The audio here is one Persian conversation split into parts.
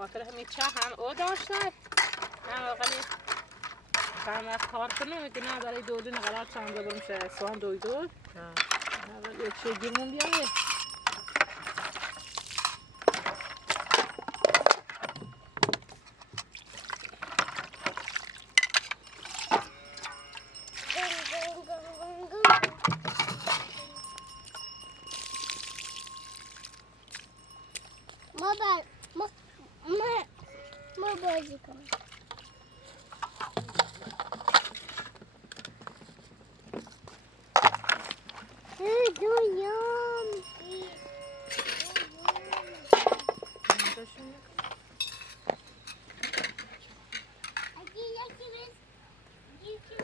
خاطر همین چه هم او داشتن هم اقلی چند وقت کار کنه میگه نه برای دودون قرار چند برم شه سوان دویدو اول یک شی گیرمون بیاره ما بازی کنم دویام اگه یکی بس یکی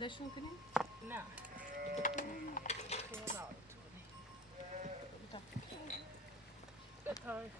واندشون کنیم؟ نه بتای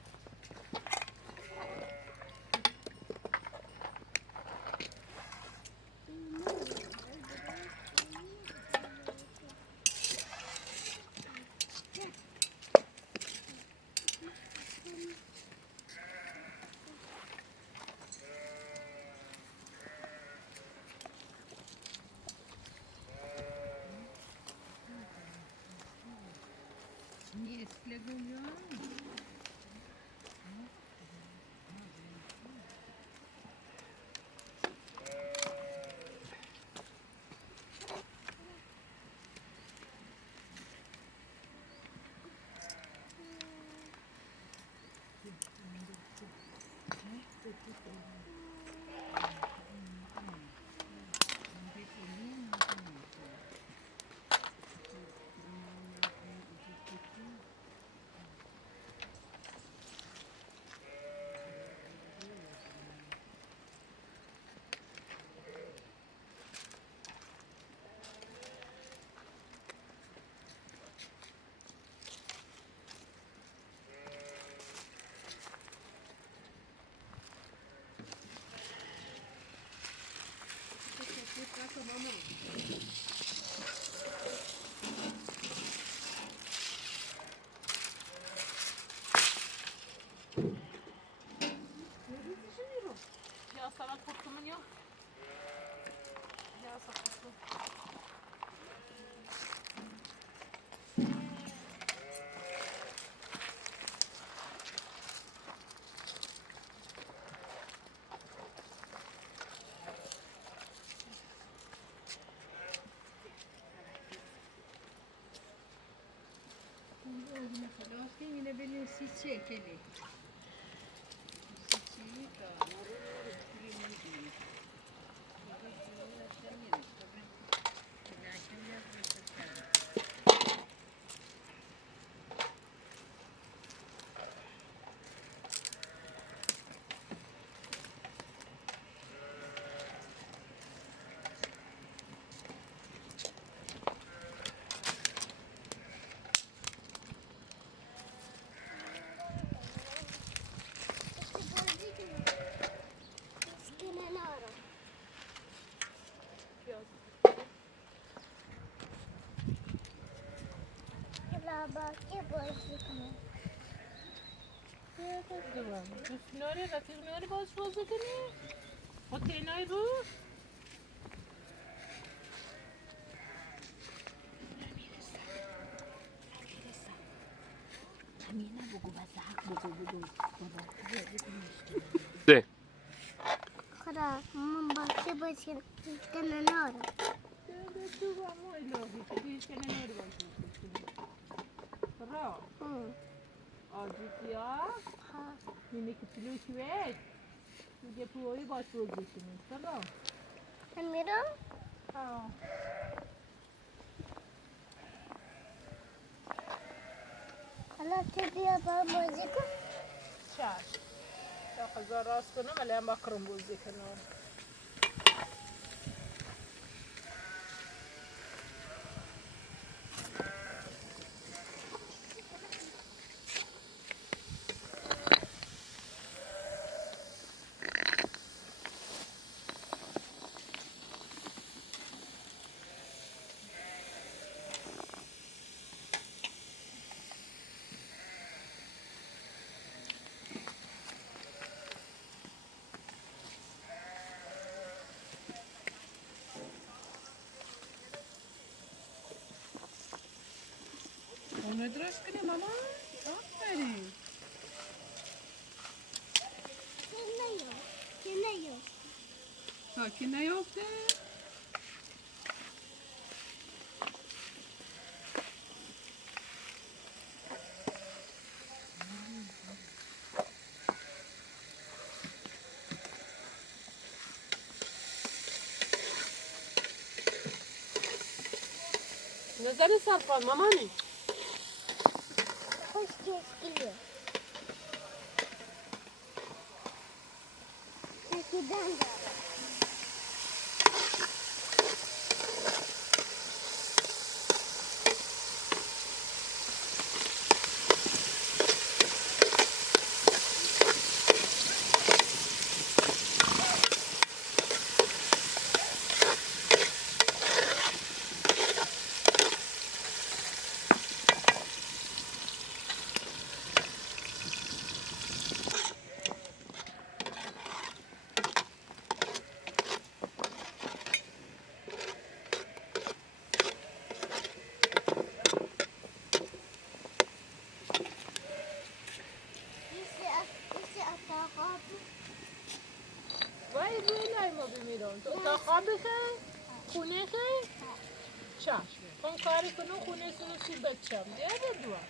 یا سلام خودتون یا سلام Yine benim çiçeği keli. Çiçeği da که بازی کنم دوست ناری رفیق ناری باز بازی کنی؟ خود تینای رو؟ خدا من باشه بازی کنم نارم تو با ما الهی که کنه ناری باز بازی کنی را آجیتیا اینه که تلوشی وید میگه پوهی باز بازی کنی را میرم حالا تو بیا با بازی کن چشم تا خزار راست کنم ولی هم بکرم بازی کنم درست کنی ماما؟ آفرین. که نیفت تا که نیافته؟ نظری سرفان مامانی خوش کشکیه نکیدن داره وای روی نای ما بمیرم تو اتاق خواب بخیر خونه خیر چشم اون کاری کنم خونه سونو سی بچم دیگه بدوام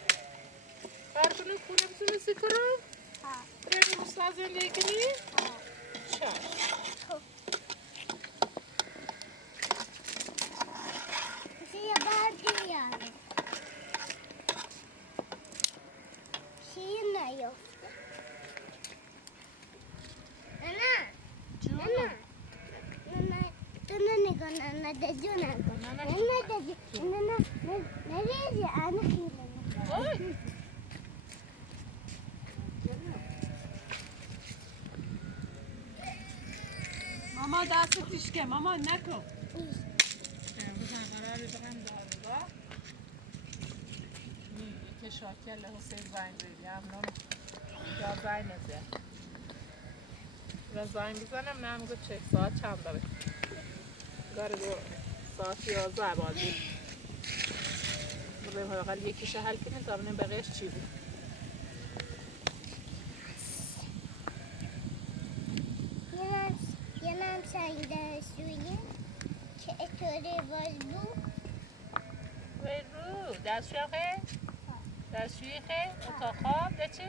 کار کنم خونه بسونو سی کرم بریم مستاز زندگی کنی چشم یه بردی یاره شیر نیفته نه تو نگاه نه دجو نکن نه دجو نه نریزی آن خیلی ماما دست تیشکه ماما نکن. بزن قراره برم دارگاه یکی شاکل حسین زنگ بگم یا زنگ نزه و زنگ بزنم نه میگه چه ساعت چند داره گاره دو ساعت 11 بازی بریم حداقل یکیش حل کنیم تا ببینیم بقیهش چی بود یه نم سنگ دستشویی که اطوری باز بود وی رو دستشوی خیلی؟ دستشوی خیلی؟ اتاق خواب ده چی؟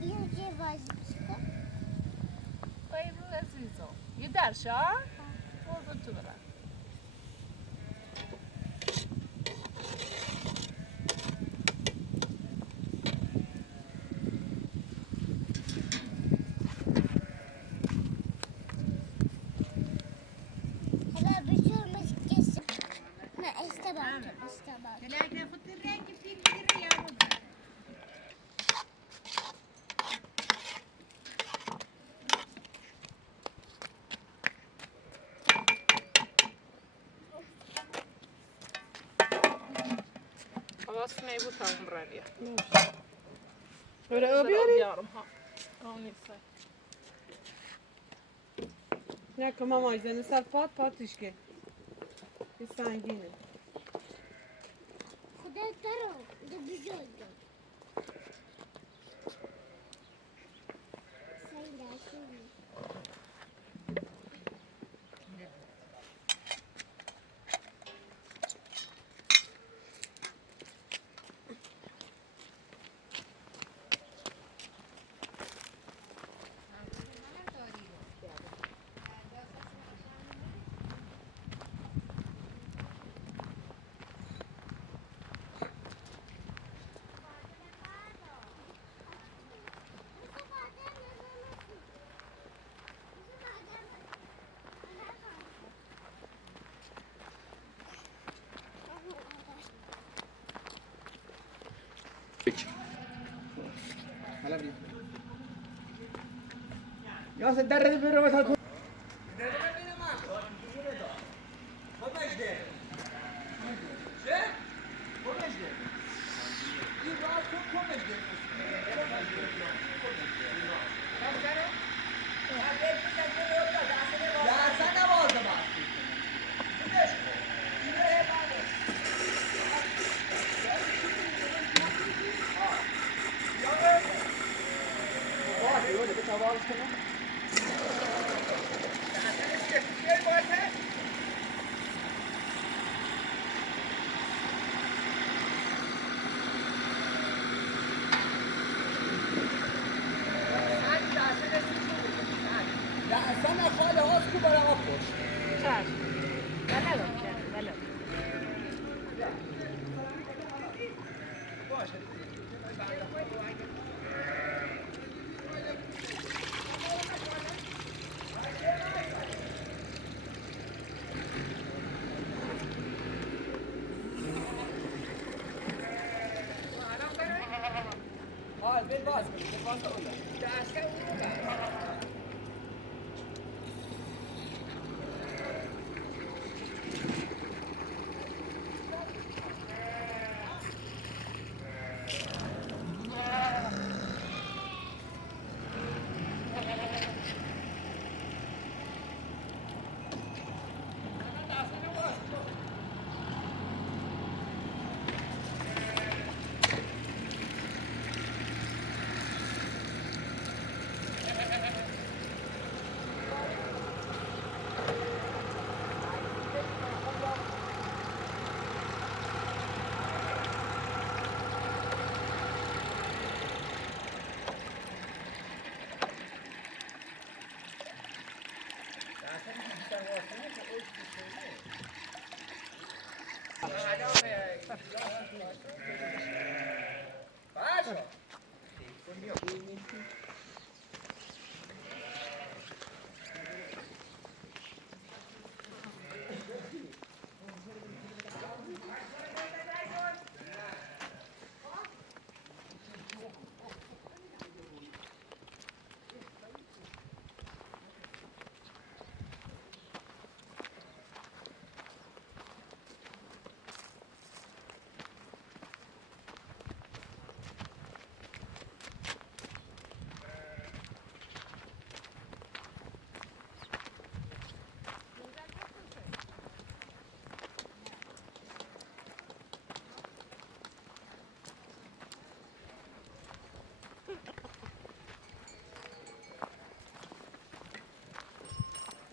یه جه باز بشکن وی رو عزیزم یه درش ها؟ برو تو برم حالا بشورمش کسی نه اشتباه Telegrafı rengi fikri yavrum. خلاص میبود تموم برنیا Öyle آب بیارم ها آن نیست Ne mama izleni sar pat tişke. Bir sangine. خدا ترو ده بزرگ سنگ دستشویی Ya se derredi bir röveşat. Ya sen ne var o zaman? کو برای آب پشت. چشم. بله بله. باشه. بل باز کنید.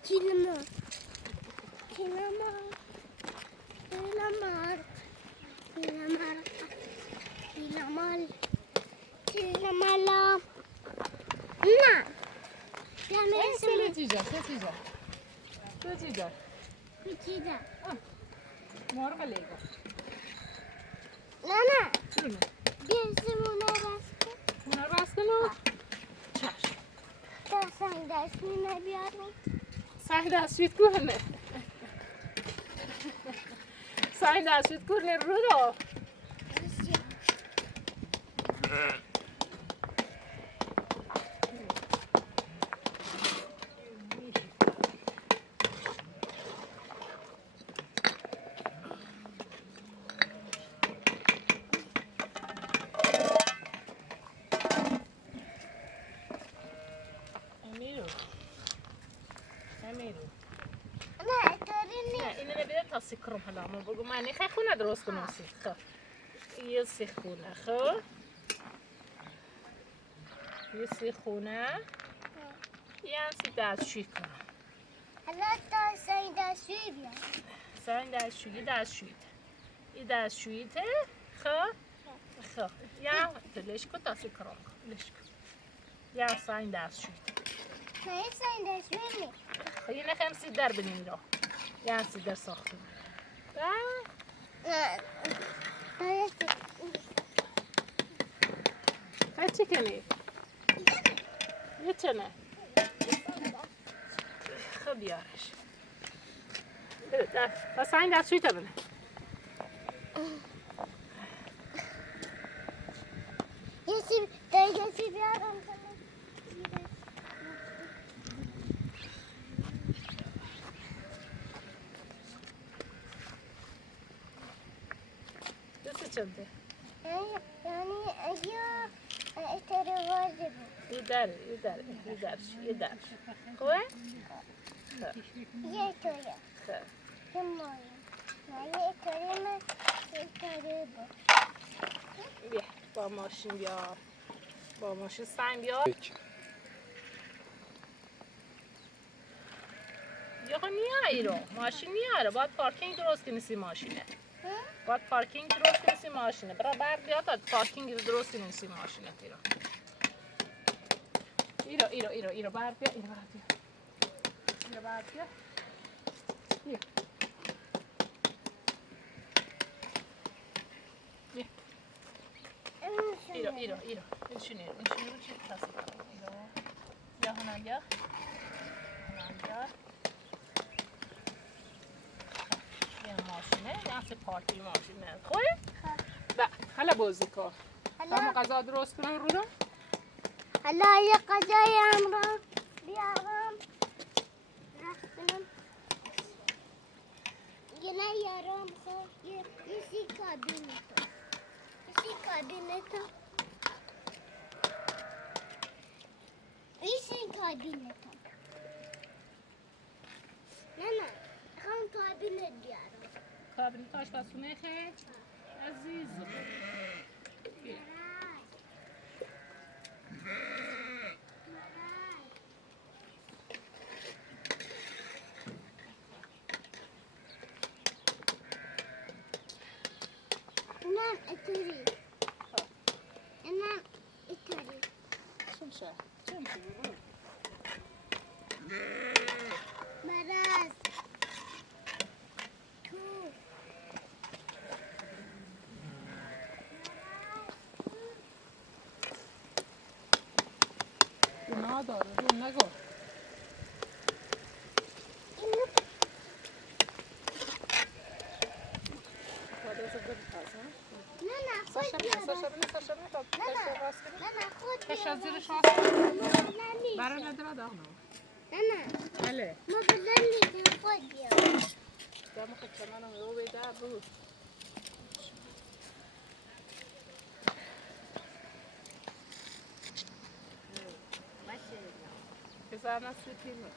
Kilmer. Kilmer. Kilmer. Kilmer. Kilmer. Kilmer. نه. Sele cicak, cicak. Cicak. کوچیدم. مرغ لیگا. نه. جونه. بیرسمونه رسته. اونا رو بس کنو. چشم. تا سنگ دستمونه بیارم. سنگ دستشویت کنه. سنگ دستشویت کنه رو رو. نه طوری نیست. نه اینو نبیده تا سیکرم حالا ما بگو من خیلی خونه درست کنم سیخ یه سیخونه خب یه سیخونه یه انسی دستشویی کنم حالا تا سنگ دستشویی بیارم. سنگ دستشویی این دستشوییته خب یه لش کن تا سیکرم کن لش کن یه سنگ دستشویی نه این سنگ دستشویی نیست. خب یه نخیم سیدر بنیم را یه انسی در ساختم نه. چی کنی؟ یه چنه؟ خب بیارش و سنگ دستشویی تا بنه یه سی بیارم. دستی چنده؟ یعنی اگه اتروازی بود. یه درش خوبه؟ یه تویه. خب یه مایم. نه یه تویه من یه تویه بود. بیا با ماشین بیار با ماشین سنگ بیار یه خب نیایی رو ماشین نیاره باید پارکینگ درست کنیسی ماشینه باید پارکینگ درست کنیسی ماشینه برای برد بیاد تا پارکینگ درست کنیسی ماشینه ایرو برد بیا بیا بعد بیا بیا بیا ایرو بشینی بچه کسی برام ایرو بیا هنم بیا یه ماشینه نفس پارتی ماشینه خوبی؟ نه حالا بازی کن همه غذا درست کنم رو رو حالا یه غذای امرا بیارم درست کنم یه نیارم خب یه سی کابینتا نه میخوام کابینت بیارم کابینت آشپزخونه خیلی عزیز بیا اینم اتاری چمشه چمشه مرز تو گناه داره رو نگو اینو نه خود بیارم ساشا میخواد نه خود کشا بیارم زیرش راست نه برای نداره داغنه نه بله ما بدن میدیم خود بیارم دم خود چمنم رو بیده بود که زرنه سویتیمه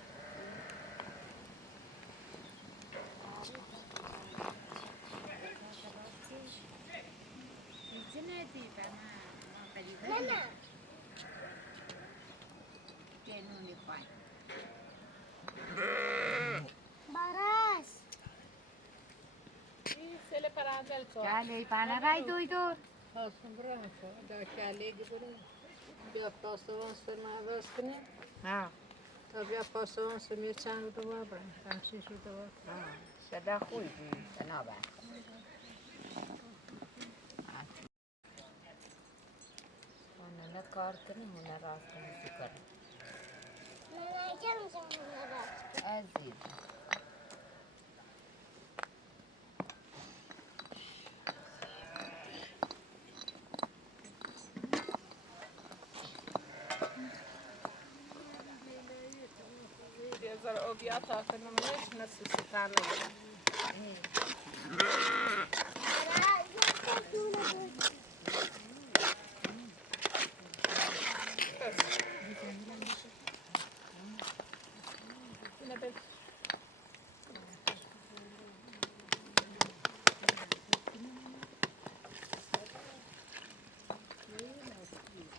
نه برس این سل پرانجل تو Kale panagai doido. Pastım bırakma. Daha kelleyi gibi bir pastım sırma dostunu. Ha, Tabii pastım sırmı çanı da var. Hamsi şu da var. ha. Sada khui tanaba. Ona kar kani ona rast kani sikar. نه نگم زمان Aziz. یه ذره آبیات تا کنم نسیستن نگیرم اینه بگی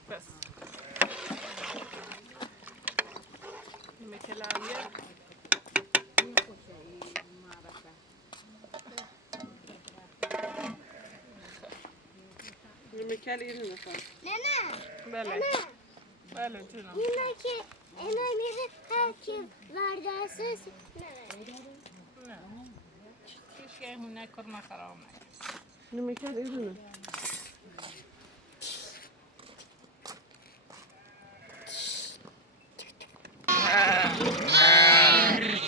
بس مکلاویه Mekal irini میخواد نه بله بله جونم اینه که اینا میره هر کی وردسته نه هیچ که همون نکر نخرام Mekal irini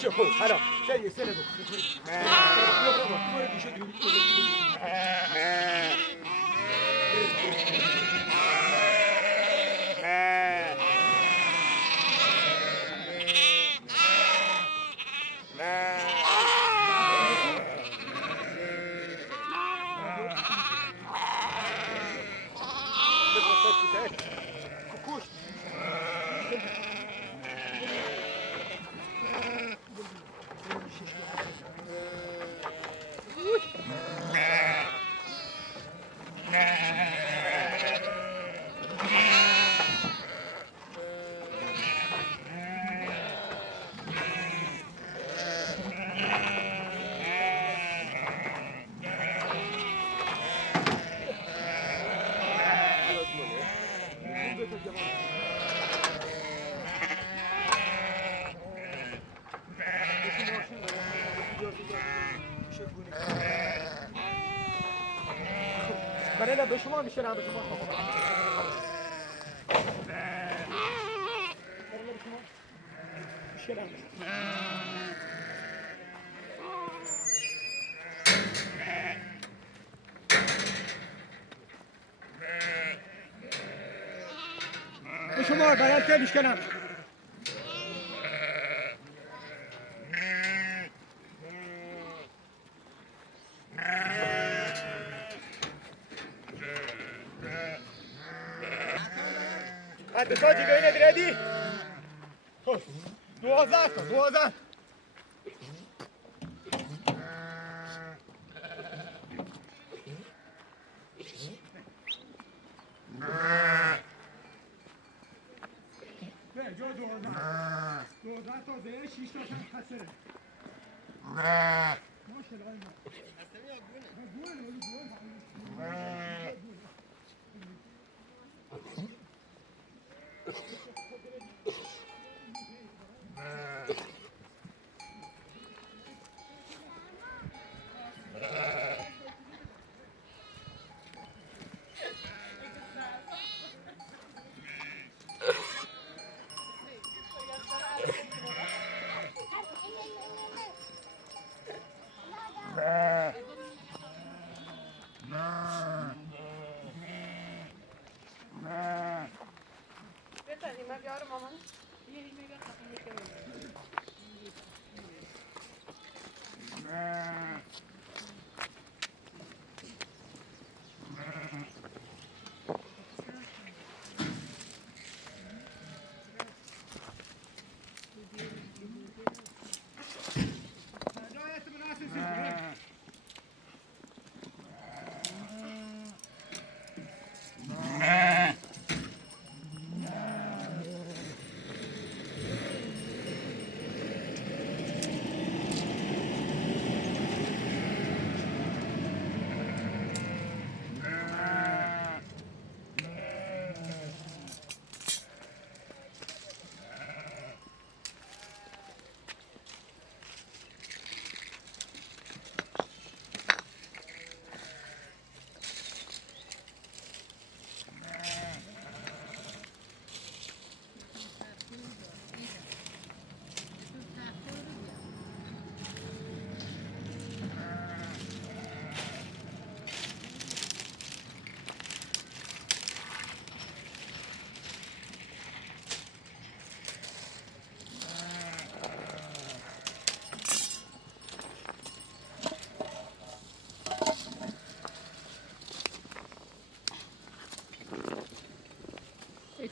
شوفوا هلا شيء سلبوا كوكوش برای نه به شما میشنم به شما میشنم به شما برای که میشنم حتی ساجی بینه دردی 12 تا 12 نه جا 12 تا زیر 6 تا هم خسره ماشاءالله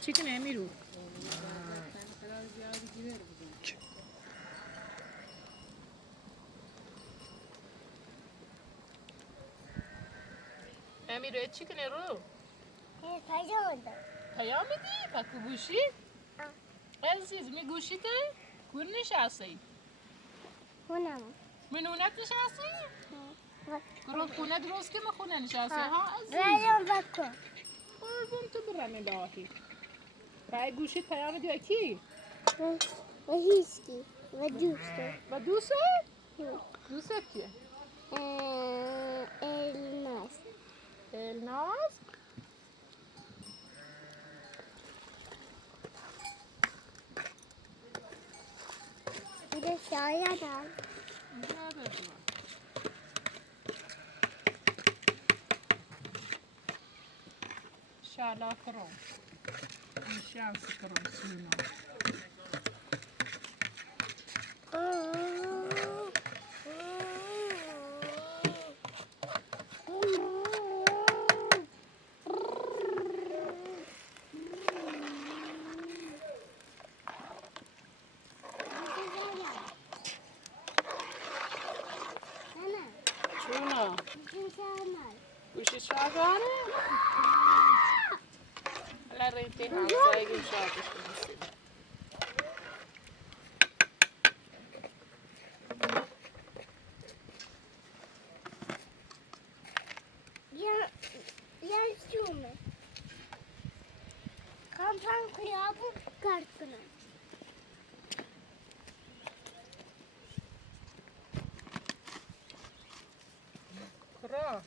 chicken emiru. emiru chicken ero. پیام داد پیام میدی؟ پکو گوشی؟ عزیز می گوشی که؟ کون نشستی؟ خونم منونت نشستی؟ گروه خونه درست که خونه نشستی ها عزیز؟ رایم بکن قربون تو برم الهی رای گوشی پیام دیو کی؟ و هیچکی و دوسته و دوسته؟ دوسته کیه؟ الناس الناس؟ بوده شایدم شالا کرم شانس کرم سینا چونا گوشی شاگانه؟ حالا رینتی همسایه گوشاتش کنید شومه کامپان خیابون کارت کنم کرا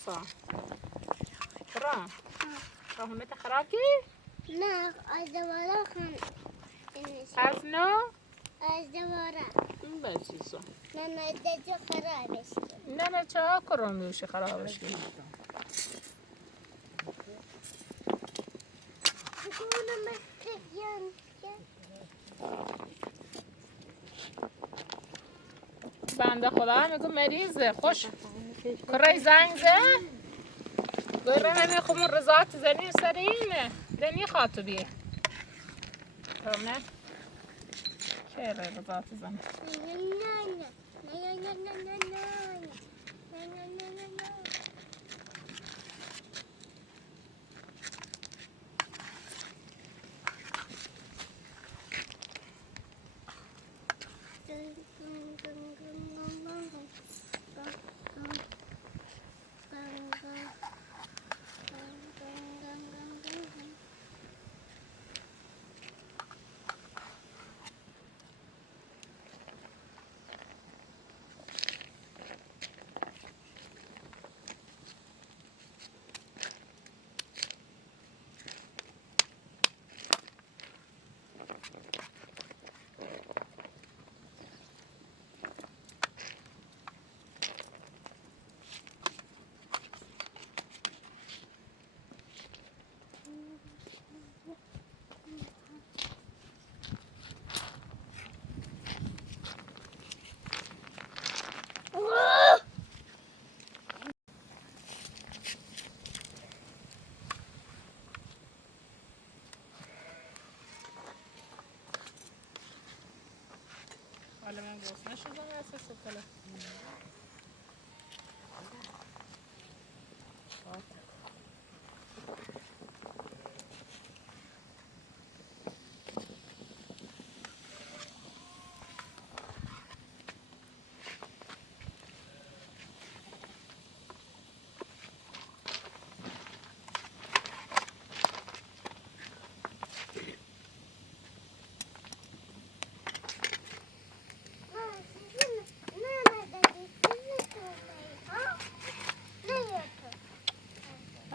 اصلا برا راهونت خرابی نه از دوباره خان از نو از دوباره این بچیزا نه دیگه خرابش نه چه ها کرون میشه خرابش کنی بکنم مستقیم بنده خدا میگو مریضه خوش کرای زنگ زه گره نمیخوام رضایت زنی سرینه دنی خاطریه نه چه رضایت زنی حالا من گوش نشدم اساس کلا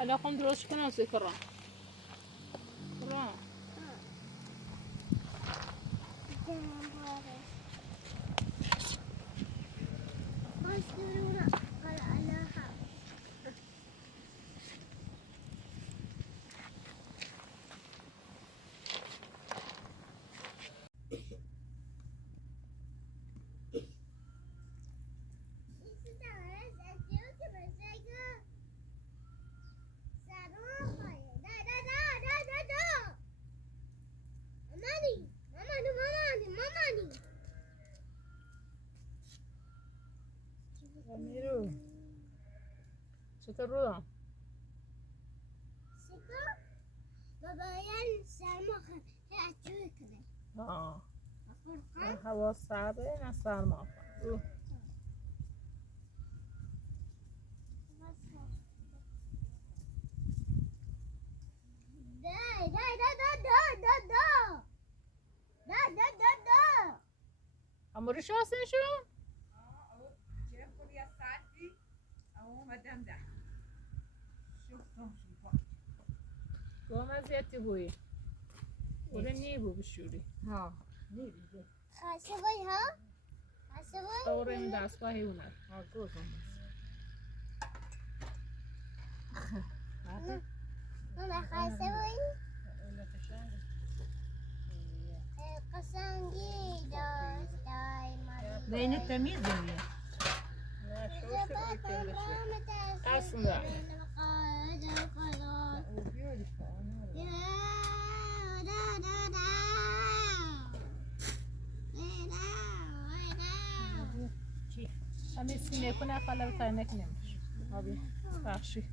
حالا خون درست کنم سکران کران میرو چطور رو بابایم سرما خیلی کنه هوا سرده نه سرما رو اموری شاسنشون گوه مزیتی بویی اوره نیبو بشوری ها خاصه بای ها خاصه بای اوره این دستگاهی اونه ها گوزم ماما خاصه بای قشنگی داشت دای بین تمیزه نه شوشت بایتون بشه اصلا همین سینه کنه خاله بتای نکنیمش آبی بخشی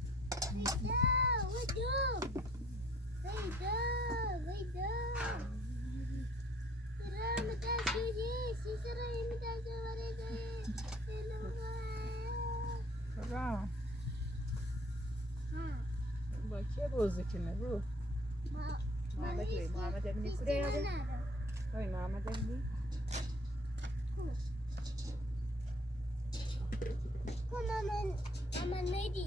را با که روزی کنه رو محمد ابنی کجا یاده؟ های محمد ابنی Come on, I'm ready.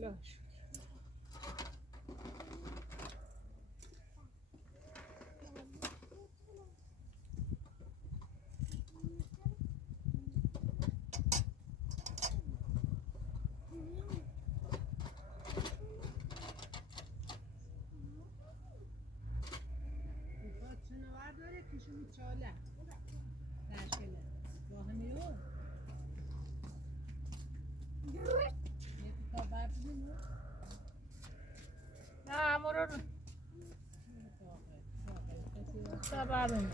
لاش شنوار داره کشون چاله درشله باهمی رو تا بعد بینو نه امورا رو سببم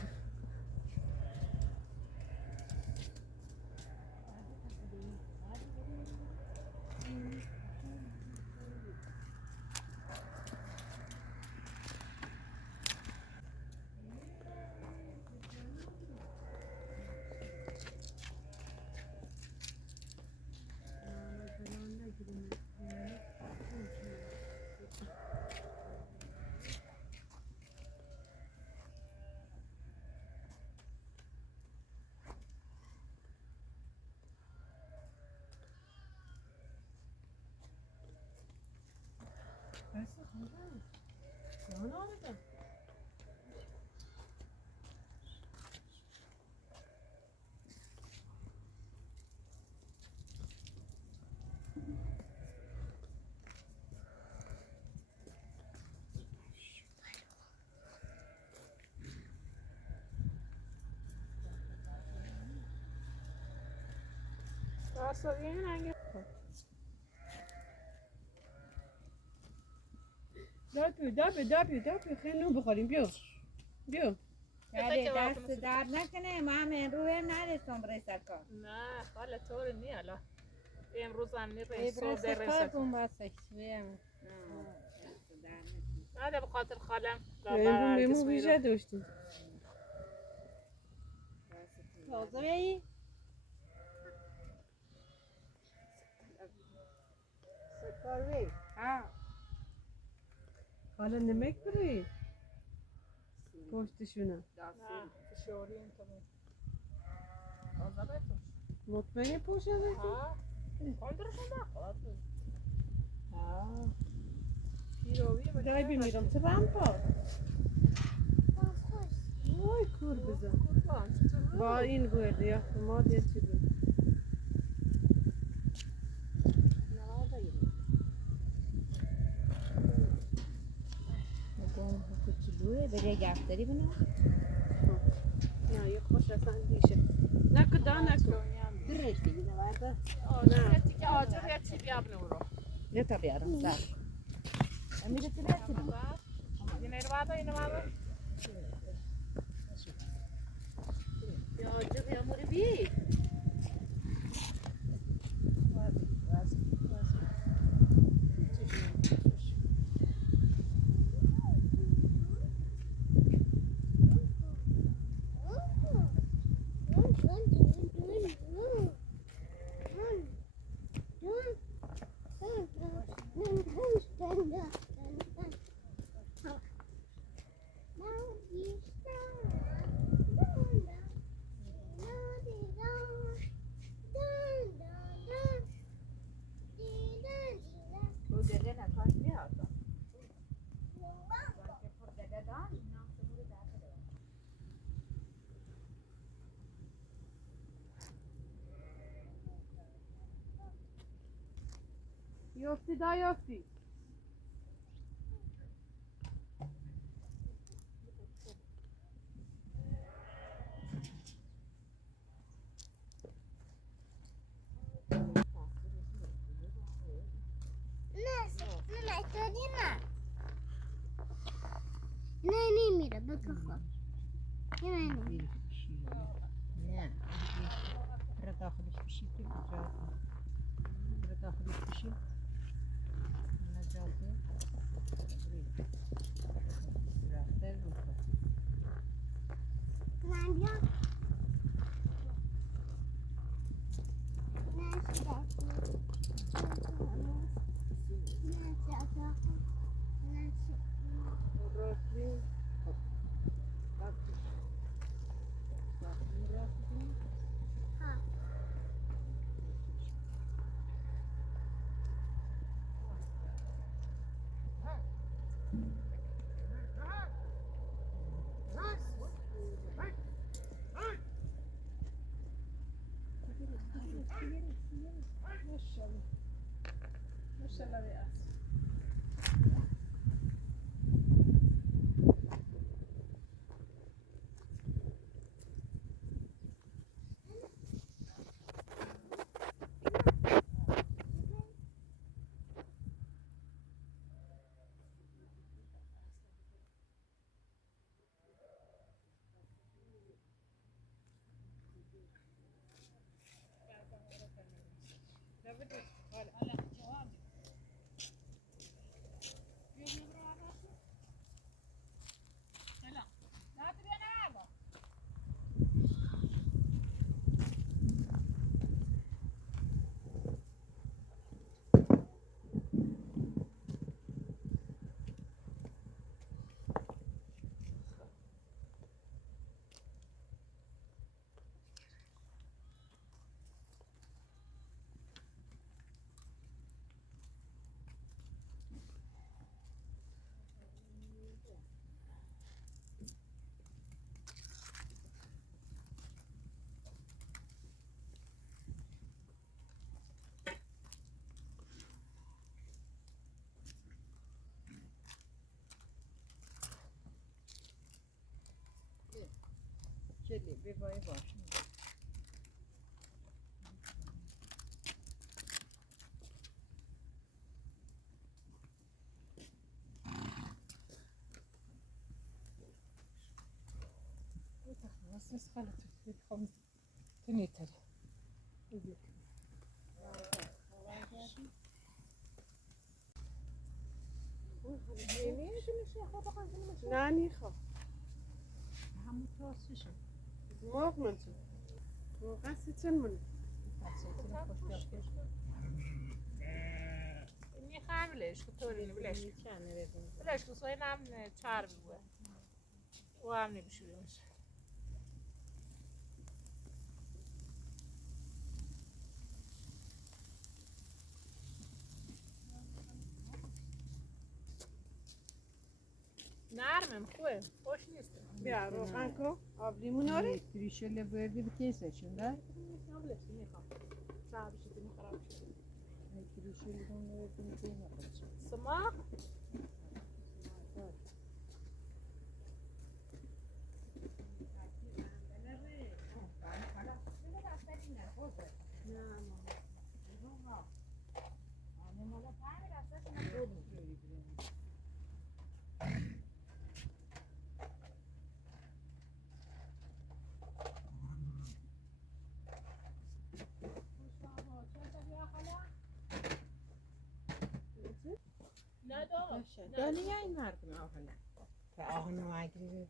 راستاگی این رنگ دابی خیلی نون بخوریم بیا یعنی دست درد نکنه ما هم امروز نرسم برای سرکار نه حالا طور نی حالا امروز هم نی برس رسو کار درسه کن بسش بیم نه به خاطر خالم امروز میمون بیشه داشتیم تازه ای سکار وی ها حالا نمک برید پشتشونه نه فشاری این تو تازه بتوش مطمئنی پشت نداشتی؟ ها کندرشون نخواد ها پیروی دای بمیرم چه رمپا وای کور بزن با این گوهده یا ما دید چی بود نگم کوچولوه بری گفتری بنا نه یه خوش اصلا دیشه نکو دا نکو درش دیگه ورده نه دیگه آجر یا چی بیابنه رو یه تا بیارم سر امیره تو دستی اینه رو بابا اینه بابا یا آجر یا موری بی تو دیگه نکاش بیاد یافتی دا یافتی نه نمیره بکن منه نه برای داخلش بشی که کجا برای داخلش بشی نجاته رفته رو من بیام راستی راستی ماشاءالله بیاس. چلی ببایی باش خلاص بس خلاص خمس تنيتر. نه نیخوا همون تاسشه مرغ من تو مرغ سیتن منه اینی خاملش کطوری بلش بلش کسای نام چهار بوده و هم نمیشوریمش. نرمم خوبه خوش نیست. بیا روغن کو آب لیمون آره تریشله بردی به کیسشون نه؟ نبلش نمیخوام صعب شدیم خراب شد. تریشله بردی به کیسشون سما دنیا این مردم آهنه که آهنو اگری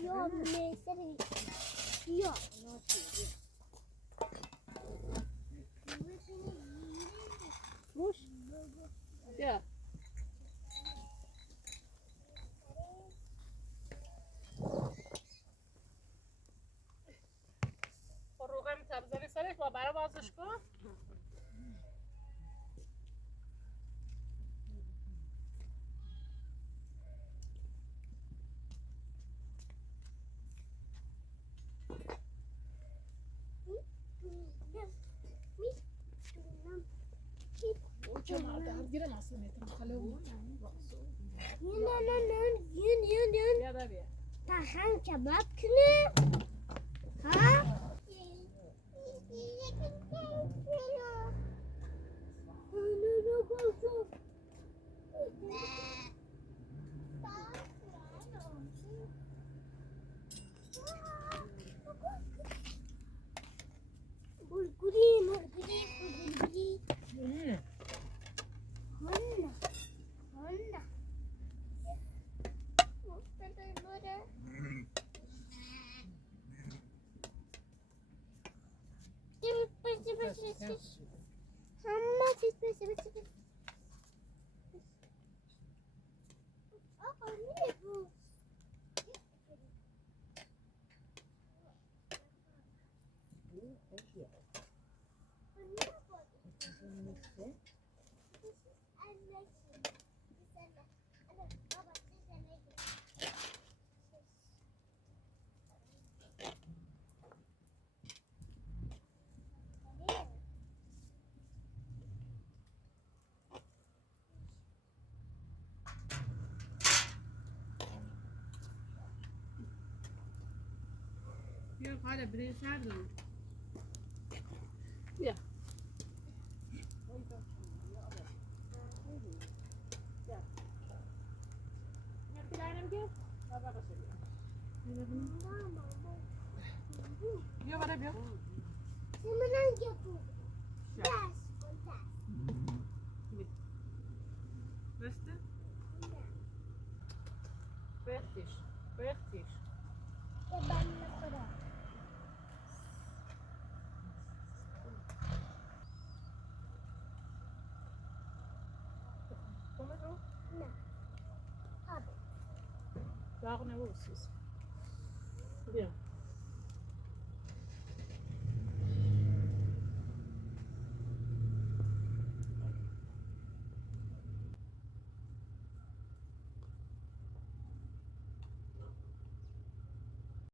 یا میسری یا موش بیا روغن تبزری سرش با برای بازش کن. Uçamadı. Giremezsin yetim. Kale olur. Yun. Ya da bir. Tahan kebap kını. Ha? Mamma, bes. Aa, ne bu? Yok hala bireyi serdim. Yok var yok. Semanang yapı. Das, und das. Beste? Fertig. Fertig. Ya ben de para. Kom eens op. Ne? Abi. Daar naar huis is. Ja.